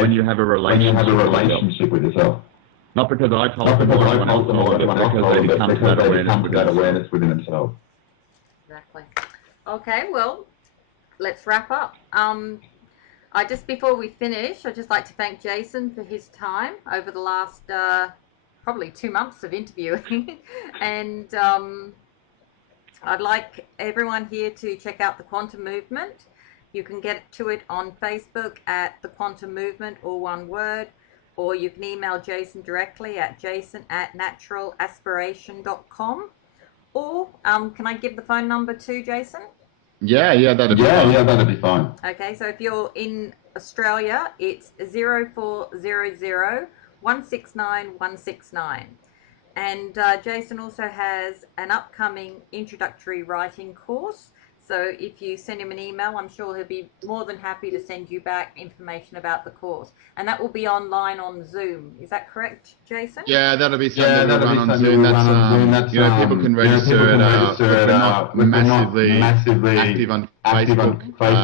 when you have a relationship with yourself. Not because I told them or anyone else told them, but because they become to that awareness within themselves. Exactly. Okay, well, let's wrap up. Just before we finish, I'd just like to thank Jason for his time over the last probably 2 months of interviewing. And I'd like everyone here to check out the Quantum Movement. You can get to it on Facebook at the Quantum Movement, all one word. Or you can email Jason directly at jason@naturalaspiration.com. Or can I give the phone number to Jason? Yeah, that'd be fine. Okay, so if you're in Australia, it's 0400 169 169. And Jason also has an upcoming introductory writing course. So if you send him an email, I'm sure he'll be more than happy to send you back information about the course. And that will be online on Zoom. Is that correct, Jason? Yeah, that'll be something that'll run on Zoom. That's people can register at we're not massively active on Facebook, but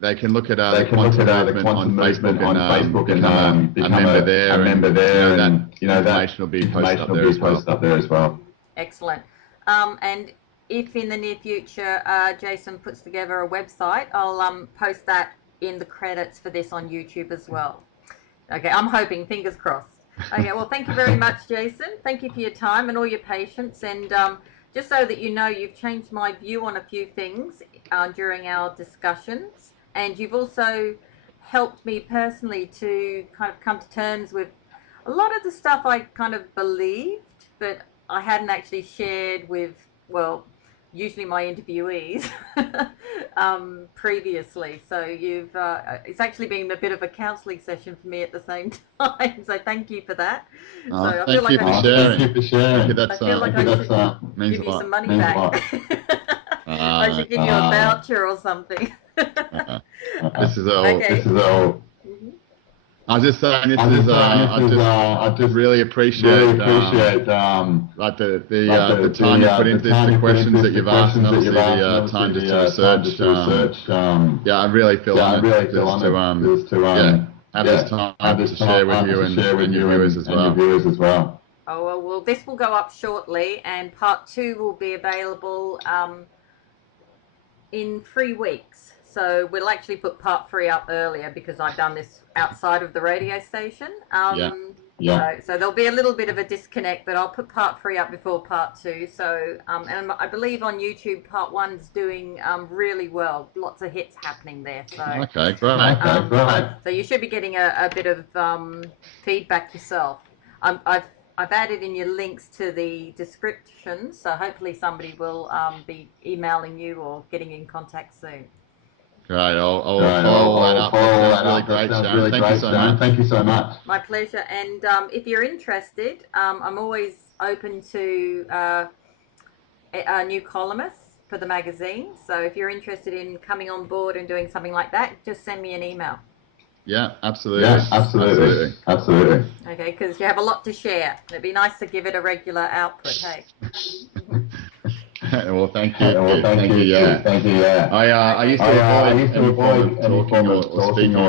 they can look at the Quantum Movement on Facebook and become a member there. That information will be posted up there as well. Excellent. And if in the near future Jason puts together a website, I'll post that in the credits for this on YouTube as well. Okay, I'm hoping, fingers crossed. Okay, well, thank you very much, Jason. Thank you for your time and all your patience. And just so that you know, you've changed my view on a few things during our discussions. And you've also helped me personally to kind of come to terms with a lot of the stuff I kind of believed, but I hadn't actually shared with well, usually my interviewees previously. So you've it's actually been a bit of a counselling session for me at the same time. So thank you for that. So I feel like I should give you some money back. I should give you a voucher or something. This is all. Okay. This is all. I was just saying, I just really appreciate like the time you put into this, the questions that you've asked, and obviously the time just to research. Yeah, I really feel honoured just to have this time to share with you and your viewers as well. Oh, well, this will go up shortly, and part 2 will be available in 3 weeks. So we'll actually put part 3 up earlier because I've done this outside of the radio station. So there'll be a little bit of a disconnect, but I'll put part 3 up before part 2. So and I believe on YouTube part 1's doing really well. Lots of hits happening there. So okay, great. So you should be getting a bit of feedback yourself. I've added in your links to the description, so hopefully somebody will be emailing you or getting in contact soon. Great, I'll follow that up. That's really great, Sharon. Thank you so much. My pleasure. And if you're interested, I'm always open to new columnists for the magazine. So if you're interested in coming on board and doing something like that, just send me an email. Yeah, absolutely. Okay, because you have a lot to share. It'd be nice to give it a regular output, hey? Well, thank you. I used to avoid any form of talking or speaking